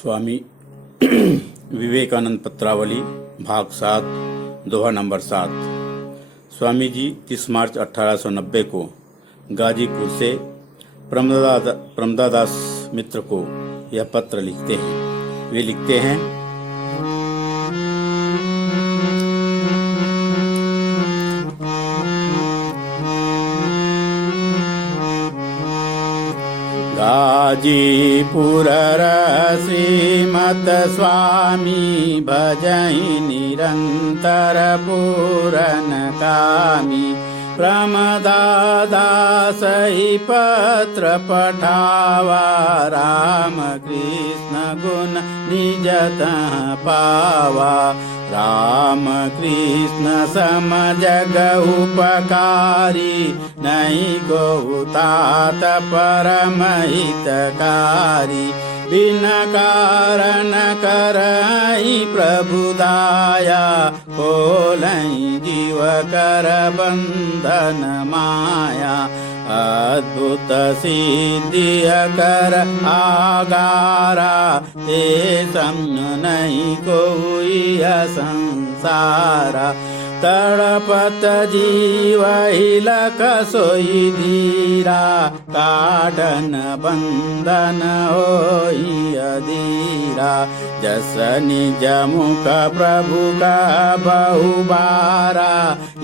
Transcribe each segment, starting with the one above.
स्वामी विवेकानंद पत्रावली भाग 7 दोहा नंबर 7। स्वामी जी 30 मार्च 1890 को गाजीपुर से प्रमदादास मित्र को यह पत्र लिखते हैं। वे लिखते हैं, गाजीपुर श्रीमत स्वामी भजहि निरंतर पूरन कामी। प्रमदादासहि पत्र पठावा, राम कृष्ण गुण निजत पावा। राम कृष्ण सम जग उपकारी, नहीं गो तात परम हितकारी। बिन कारण करई प्रभु दाया, खोलई जीव कर बंधन माया। अद्भुत सिद्धि कर आगारा, ते सम्य नहीं कोई संसारा। तड़पत जीव हिलक सोई धीरा, काढ़न बंधन होई अधीरा। जस निज मुख प्रभु का बहुबारा,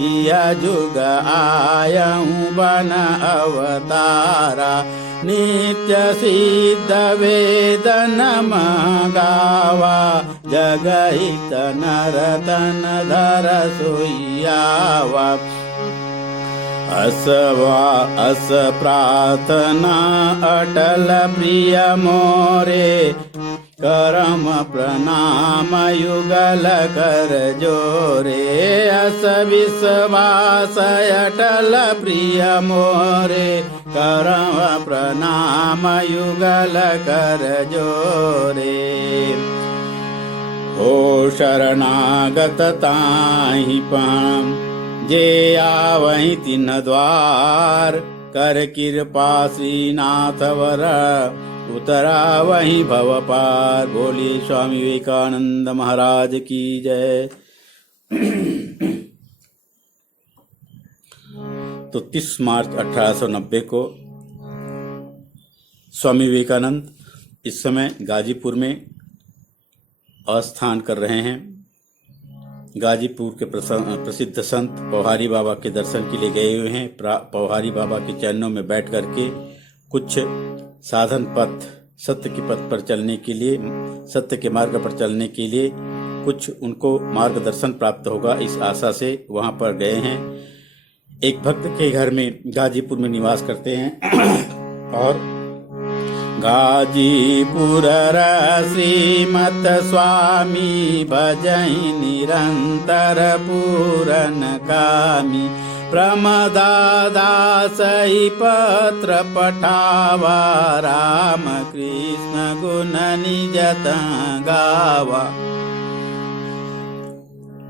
यह जुग आयऊ बन अवतारा। नित्य सिद्ध वेदन गावा, जगहित नरतन धर सोइयावा। अस प्रार्थना अटल प्रिय मोरे, करम प्रणाम युगल कर जोरे। अस विश्वास अटल प्रिय मोरे, करम प्रणाम युगल कर जोरे। हो शरणागत ताहि पाम, जे आवहि तिन द्वार। कर कृपा श्रीनाथ वर, उतरा वहीं भव पार। बोली स्वामी विवेकानंद महाराज की जय। तो 30 मार्च 1890 को स्वामी विवेकानंद इस समय गाजीपुर में अस्थान कर रहे हैं। गाजीपुर के प्रसिद्ध संत पौहारी बाबा के दर्शन के लिए गए हुए हैं। पौहारी बाबा के चरणों में बैठ करके कुछ साधन पथ, सत्य के पथ पर चलने के लिए, सत्य के मार्ग पर चलने के लिए कुछ उनको मार्गदर्शन प्राप्त होगा, इस आशा से वहां पर गए हैं। एक भक्त के घर में गाजीपुर में निवास करते हैं और गाजीपुर श्रीमत स्वामी भजहि निरंतर पूरन कामी। प्रमदादासहि पत्र पठावा, राम कृष्ण गुण निजत गावा।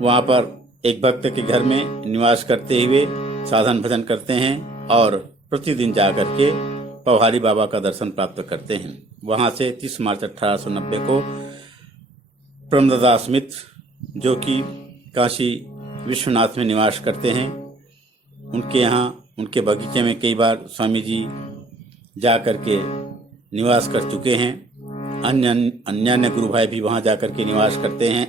वहाँ पर एक भक्त के घर में निवास करते हुए साधन भजन करते हैं और प्रतिदिन जाकर के पौहारी बाबा का दर्शन प्राप्त करते हैं। वहाँ से 30 मार्च 1890 को प्रमदादास मित्र, जो कि काशी विश्वनाथ में निवास करते हैं, उनके यहाँ उनके बगीचे में कई बार स्वामी जी जा कर के निवास कर चुके हैं। अन्य गुरु भाई भी वहाँ जा कर के निवास करते हैं।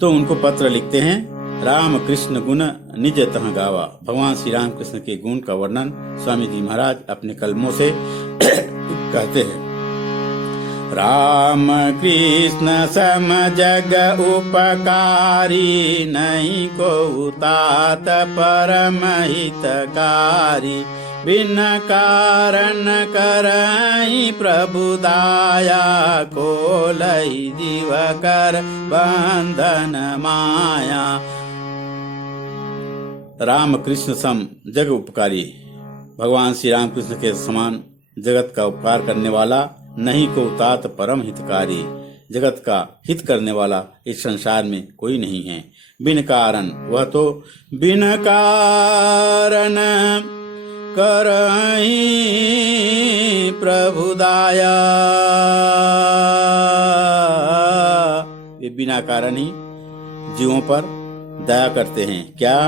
तो उनको पत्र लिखते हैं, राम कृष्ण गुण निज तह गावा। भगवान श्री राम कृष्ण के गुण का वर्णन स्वामी जी महाराज अपने कलमों से कहते हैं। राम कृष्ण सम जग उपकारी, नहीं को तात परम हितकारी। बिन कारण करई प्रभु दाया, खोलई जीव कर बंधन माया। राम कृष्ण सम जग उपकारी, भगवान श्री राम कृष्ण के समान जगत का उपकार करने वाला, नहीं को तात परम हितकारी। जगत का हित करने वाला इस संसार में कोई नहीं है। बिन कारण, वह तो बिन कारण करहि प्रभु दाया। वे बिना कारण ही जीवों पर दया करते हैं। क्या?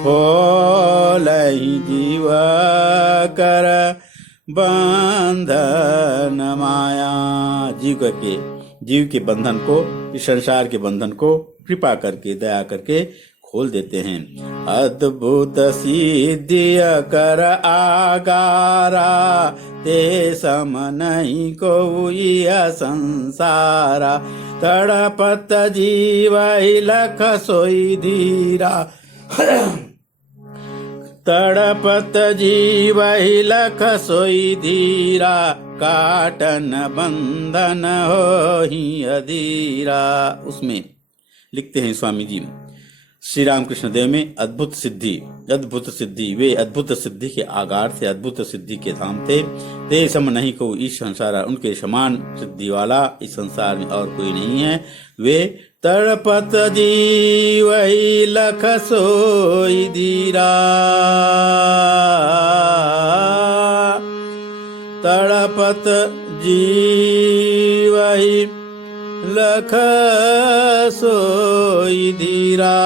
खोलहि जीव कर बंधन माया। जीव के बंधन को, इस संसार के बंधन को कृपा करके, दया करके खोल देते हैं। अद्भुत सिद्धि कर आगारा, ते सम नहीं कोई संसारा। तड़पत जीव लख सोई धीरा, तड़पत जीव लख सोई धीरा। काटन बंधन होहि अधीरा। उसमें लिखते हैं स्वामी जी, श्री रामकृष्ण देव में अद्भुत सिद्धि, वे अद्भुत सिद्धि के आगार थे, अद्भुत सिद्धि के धाम थे। ते सम नहीं को इस संसार, उनके समान सिद्धि वाला इस संसार में और कोई नहीं है। वे तड़पत जीव लख सोई धीरा, तड़पत जीव लख सोई धीरा।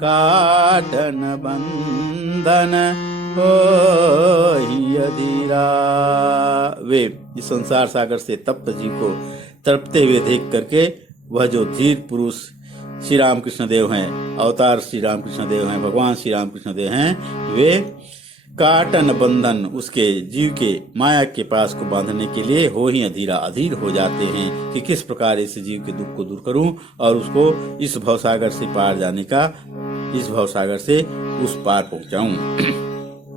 काटन बंधन होहि अधीरा। वे इस संसार सागर से तप्त जीव को तड़पते हुए देख करके, वह जो धीर पुरुष श्री रामकृष्ण देव हैं, अवतार श्री रामकृष्ण देव हैं, भगवान श्री रामकृष्ण देव हैं, वे काटन बंधन, उसके जीव के माया के पास को बांधने के लिए हो ही अधीरा, अधीर हो जाते हैं कि किस प्रकार इस जीव के दुख को दूर करूं और उसको इस भवसागर से पार जाने का, इस भवसागर से उस पार पहुंचाऊं,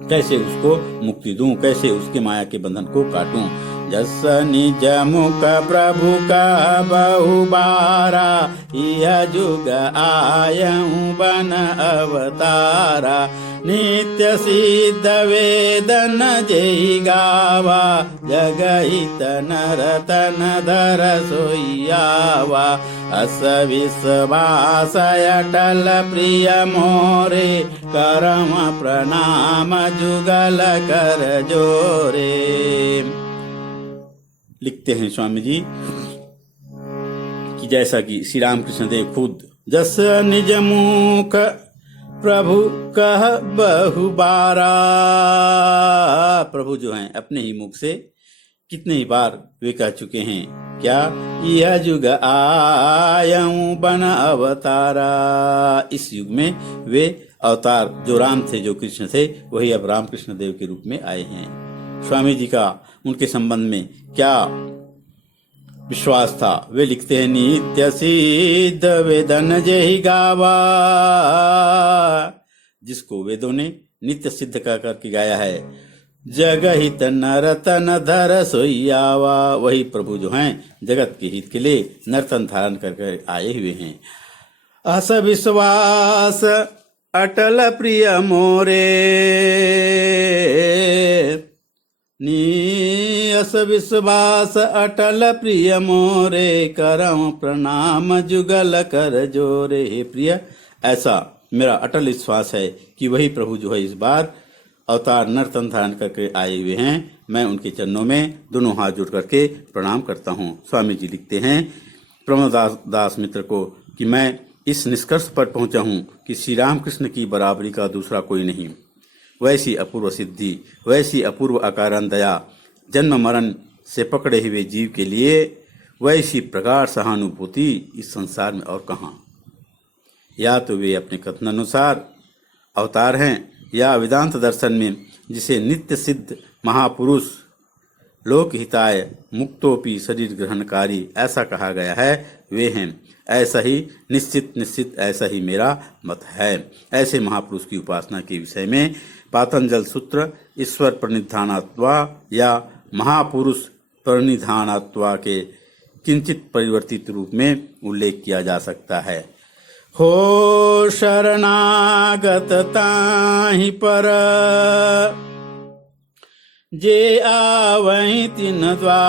कैसे उसको मुक्ति दूं, कैसे उसके माया के बंधन को काटूं। जस निज मुख प्रभु का बहुबारा, यह जुग आयऊं बन अवतारा। नित्य सिद्ध वेदन जय गावा, जगहित नरतन धर सोइयावा। अस विश्वास अटल प्रिय मोरे, करम प्रणाम जुगल कर जोरे। लिखते हैं स्वामी जी कि जैसा कि श्री रामकृष्ण देव खुद जस निज मुख प्रभु कह बहुबारा, प्रभु जो हैं अपने ही मुख से कितने ही बार वे कह चुके हैं, क्या? यह युग आयऊं बन अवतारा। इस युग में वे अवतार जो राम थे, जो कृष्ण थे, वही अब रामकृष्ण देव के रूप में आए हैं। स्वामी जी का उनके संबंध में क्या विश्वास था? वे लिखते हैं, नित्य सिद्ध वेदन जय गावा, जिसको वेदों ने नित्य सिद्ध कर करके गाया है। जगहित नरतन धर सोइयावा, वही प्रभु जो हैं जगत के हित के लिए नर्तन धारण करके आए हुए हैं। अस विश्वास अटल प्रिय मोरे, नियस विश्वास अटल प्रिय मोरे, करम प्रणाम जुगल कर जोरे। हे प्रिय, ऐसा मेरा अटल विश्वास है कि वही प्रभु जो है इस बार अवतार नर्तन धारण करके आए हुए हैं। मैं उनके चरणों में दोनों हाथ जोड़ करके प्रणाम करता हूँ। स्वामी जी लिखते हैं प्रमोद दास मित्र को कि मैं इस निष्कर्ष पर पहुंचा हूँ कि श्री रामकृष्ण की बराबरी का दूसरा कोई नहीं। वैसी अपूर्व सिद्धि, वैसी अपूर्व अकारण दया, जन्म मरण से पकड़े हुए जीव के लिए वैसी प्रगाढ़ सहानुभूति इस संसार में और कहाँ। या तो वे अपने कथनानुसार अवतार हैं, या वेदांत दर्शन में जिसे नित्य सिद्ध महापुरुष लोकहिताय मुक्तोपि शरीर ग्रहणकारी ऐसा कहा गया है, वे हैं। ऐसा ही निश्चित ऐसा ही मेरा मत है। ऐसे महापुरुष की उपासना के विषय में पातंजल सूत्र ईश्वर प्रणिधानात्वा या महापुरुष प्रणिधानात्वा के किंचित परिवर्तित रूप में उल्लेख किया जा सकता है। हो शरणागत ताहि पर, जे आवहि तिन द्वार।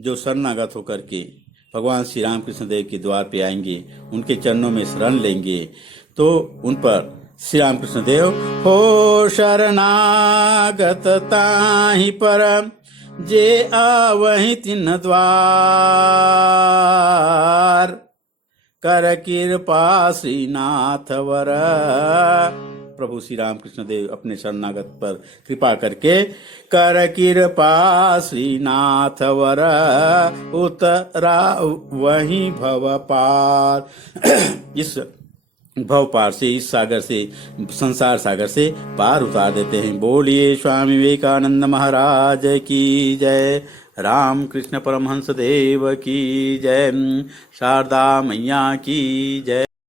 जो शरणागत होकर के भगवान श्री राम कृष्ण देव के द्वार पे आएंगे, उनके चरणों में शरण लेंगे, तो उन पर श्री राम कृष्ण देव हो शरणागत ताहि पर जे आवहि तिन्ह द्वार, कर कृपा श्रीनाथ वर। प्रभु श्री राम कृष्ण देव अपने शरणागत पर कृपा करके कर कृपा श्रीनाथ वर, उतरा वही भव पार। इस भव पार से, इस सागर से, संसार सागर से पार उतार देते हैं। बोलिए स्वामी विवेकानंद महाराज की जय, राम कृष्ण परमहंस देव की जय, शारदा मैया की जय।